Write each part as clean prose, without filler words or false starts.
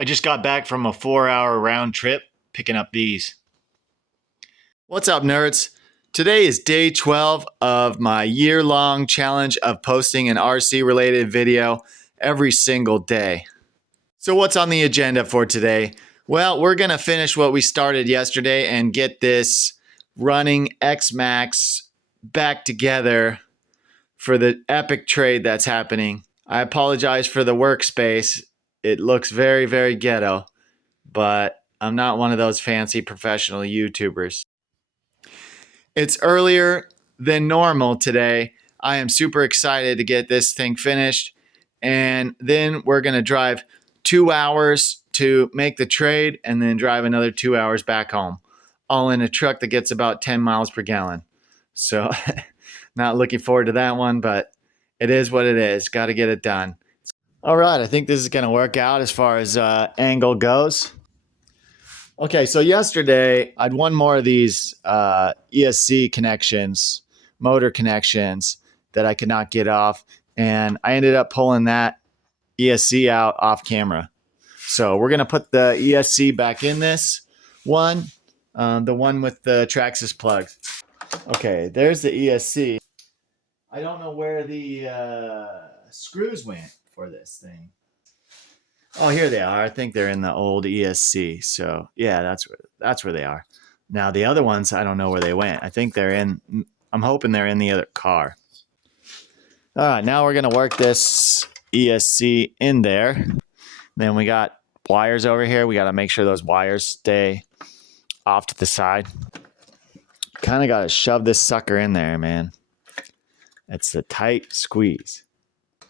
I just got back from a 4-hour round trip picking up these. What's up, nerds? Today is day 12 of my year-long challenge of posting an RC-related video every single day. So what's on the agenda for today? Well, we're going to finish what we started yesterday and get this running Xmaxx back together for the epic trade that's happening. I apologize for the workspace. It looks very, very ghetto, but I'm not one of those fancy professional YouTubers. It's earlier than normal today. I am super excited to get this thing finished. And then we're going to drive 2 hours to make the trade and then drive another 2 hours back home, all in a truck that gets about 10 miles per gallon. So not looking forward to that one, but it is what it is. Got to get it done. All right, I think this is going to work out as far as angle goes. Okay, so yesterday I had one more of these ESC connections, motor connections that I could not get off, and I ended up pulling that ESC out off camera. So we're going to put the ESC back in this one, the one with the Traxxas plug. Okay, there's the ESC. I don't know where the screws went for this thing. Oh, here they are. I think they're in the old ESC. So yeah, that's where they are. Now the other ones, I don't know where they went. I think they're in. I'm hoping they're in the other car. All right, now we're gonna work this ESC in there. Then we got wires over here. We got to make sure those wires stay off to the side. Kind of got to shove this sucker in there, man. It's a tight squeeze.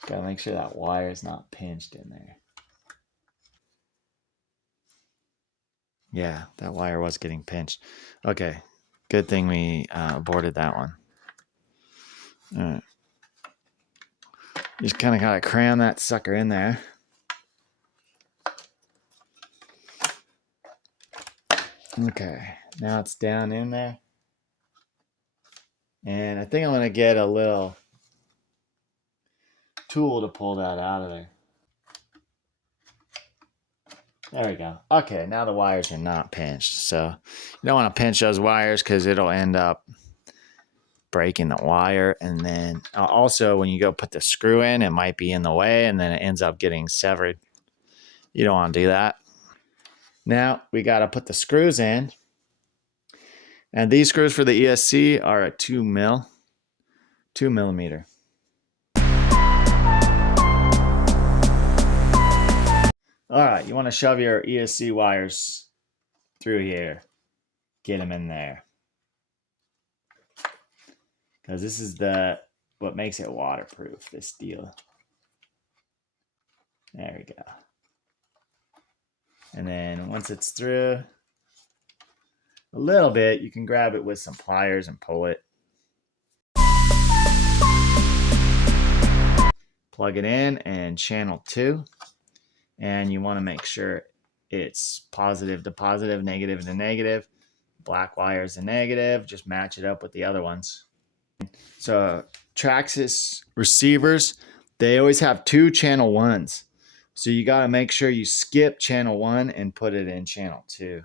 Got to make sure that wire is not pinched in there. Yeah, that wire was getting pinched. Okay, good thing we aborted that one. All right. Just kind of got to cram that sucker in there. Okay, now it's down in there. And I think I'm going to get a little tool to pull that out of there. There we go. Okay, now the wires are not pinched. So you don't want to pinch those wires because it'll end up breaking the wire. And then also when you go put the screw in, it might be in the way and then it ends up getting severed. You don't want to do that. Now we got to put the screws in. And these screws for the ESC are a 2 millimeter. All right, you want to shove your ESC wires through here. Get them in there. Because this is what makes it waterproof, this deal. There we go. And then once it's through a little bit, you can grab it with some pliers and pull it. Plug it in and channel 2. And you want to make sure it's positive to positive, negative to negative. Black wire is a negative. Just match it up with the other ones. So Traxxas receivers, they always have 2 channel 1s. So you got to make sure you skip channel 1 and put it in channel 2.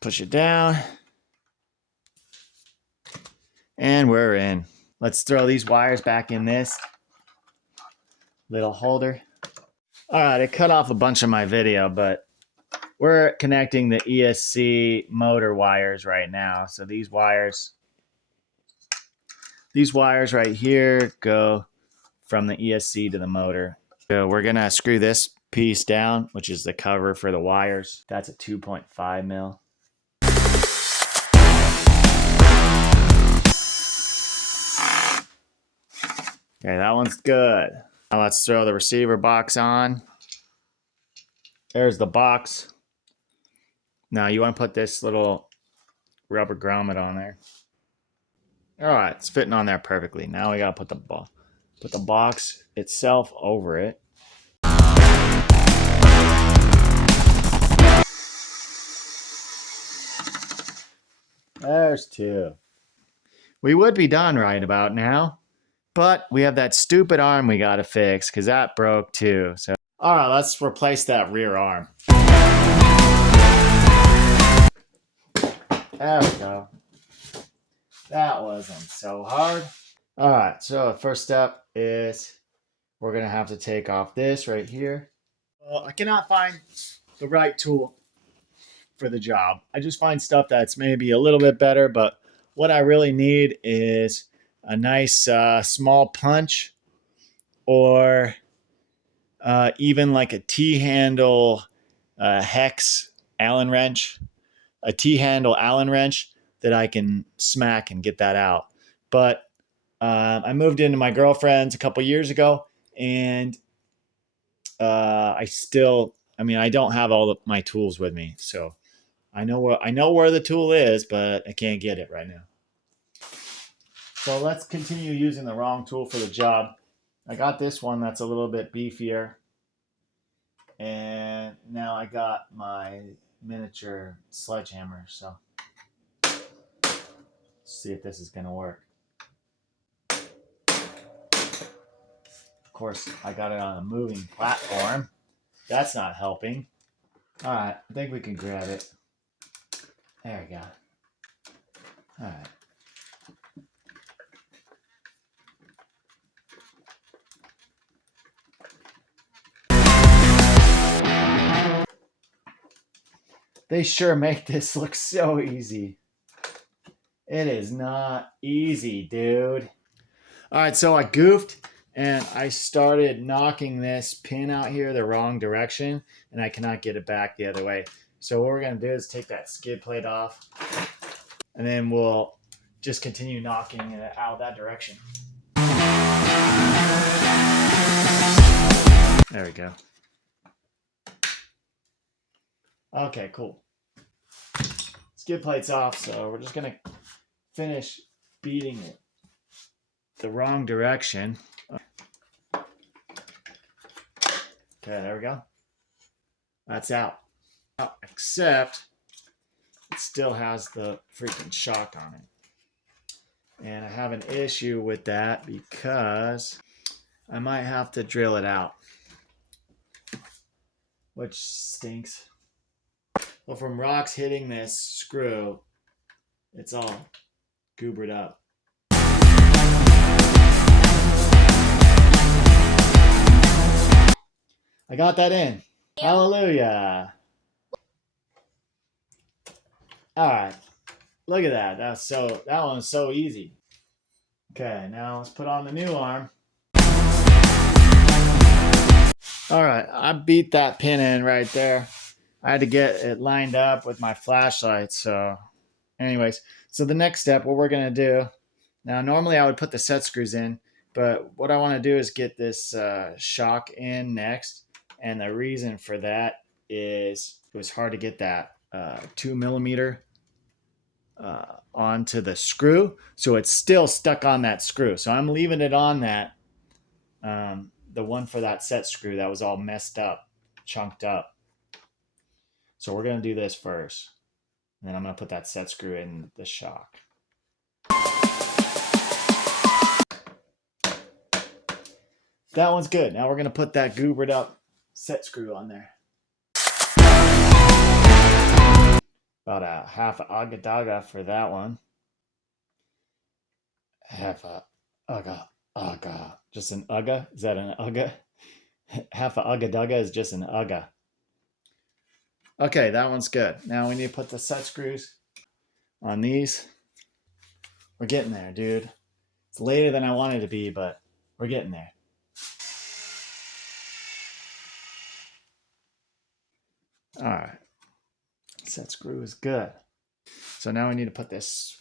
Push it down. And we're in. Let's throw these wires back in this little holder. All right, I cut off a bunch of my video, but we're connecting the ESC motor wires right now. So these wires right here go from the ESC to the motor. So we're gonna screw this piece down, which is the cover for the wires. That's a 2.5 mil. Okay, that one's good. Now let's throw the receiver box on. There's the box. Now you want to put this little rubber grommet on there. All right, it's fitting on there perfectly. Now we got to put the box itself over it. There's 2. We would be done right about now. But we have that stupid arm we got to fix because that broke too. So, All right, let's replace that rear arm. There we go. That wasn't so hard. All right, so the first step is we're gonna have to take off this right here. Well, I cannot find the right tool for the job. I just find stuff that's maybe a little bit better, but what I really need is a nice small punch, or even like a T-handle hex Allen wrench, a T-handle Allen wrench that I can smack and get that out. But I moved into my girlfriend's a couple years ago, and I don't have all of my tools with me, so I know where the tool is, but I can't get it right now. So let's continue using the wrong tool for the job. I got this one that's a little bit beefier, and now I got my miniature sledgehammer. So let's see if this is gonna work. Of course, I got it on a moving platform. That's not helping. All right, I think we can grab it. There we go. All right. They sure make this look so easy. It is not easy, dude. All right, so I goofed and I started knocking this pin out here the wrong direction, and I cannot get it back the other way. So what we're gonna do is take that skid plate off, and then we'll just continue knocking it out that direction. There we go. Okay, cool. Skid plate's off, so we're just gonna finish beating it the wrong direction. Okay, there we go. That's out. Except it still has the freaking shock on it. And I have an issue with that because I might have to drill it out, which stinks. Well, from rocks hitting this screw, it's all goobered up. I got that in. Hallelujah. All right. Look at that. That one's so easy. Okay, now let's put on the new arm. All right, I beat that pin in right there. I had to get it lined up with my flashlight. So anyways, so the next step, what we're going to do, now normally I would put the set screws in, but what I want to do is get this shock in next. And the reason for that is it was hard to get that 2mm onto the screw. So it's still stuck on that screw. So I'm leaving it on that, the one for that set screw that was all messed up, chunked up. So we're going to do this first. And then I'm going to put that set screw in the shock. That one's good. Now we're going to put that goobered up set screw on there. About a half a ugga dugga for that one. Half a ugga. Just an ugga? Is that an ugga? Half a ugga dugga is just an ugga. Okay, that one's good. Now we need to put the set screws on these. We're getting there, dude. It's later than I wanted to be, but we're getting there. All right. Set screw is good. So now we need to put this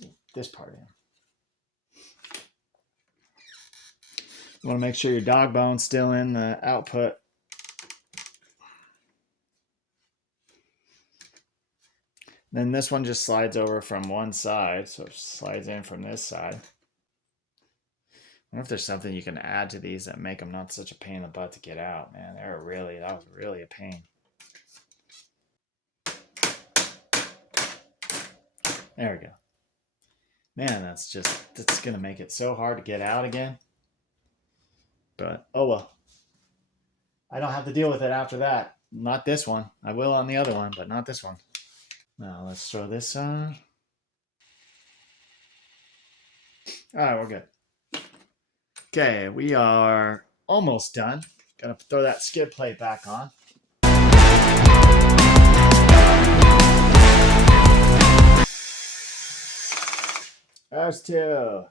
part in. You want to make sure your dog bone's still in the output. Then this one just slides over from one side, so it slides in from this side. I wonder if there's something you can add to these that make them not such a pain in the butt to get out, man. That was really a pain. There we go. Man, that's gonna make it so hard to get out again. But oh well. I don't have to deal with it after that. Not this one. I will on the other one, but not this one. Now let's throw this on. All right, we're good. Okay, we are almost done. Gotta throw that skid plate back on. There's two.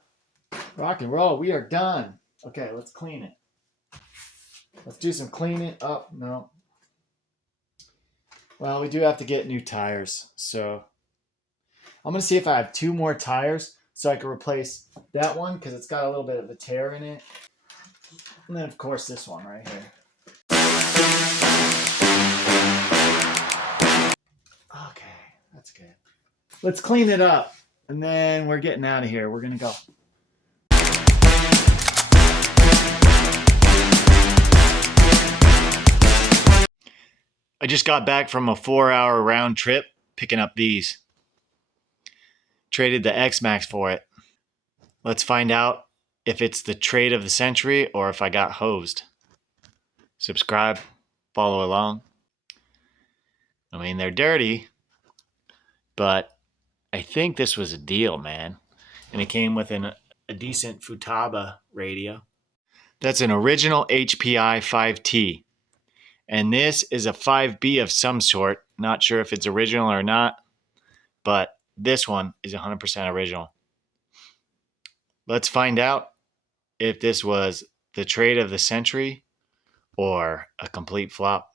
Rock and roll. We are done. Okay, let's clean it. Let's do some cleaning. Oh, no. Well, we do have to get new tires. So I'm going to see if I have two more tires so I can replace that one because it's got a little bit of a tear in it. And then, of course, this one right here. Okay, that's good. Let's clean it up. And then we're getting out of here. We're going to go. I just got back from a 4-hour round trip picking up these. Traded the Xmaxx for it. Let's find out if it's the trade of the century or if I got hosed. Subscribe, follow along. I mean, they're dirty, but I think this was a deal, man. And it came with a decent Futaba radio. That's an original HPI 5T. And this is a 5B of some sort. Not sure if it's original or not, but this one is 100% original. Let's find out if this was the trade of the century or a complete flop.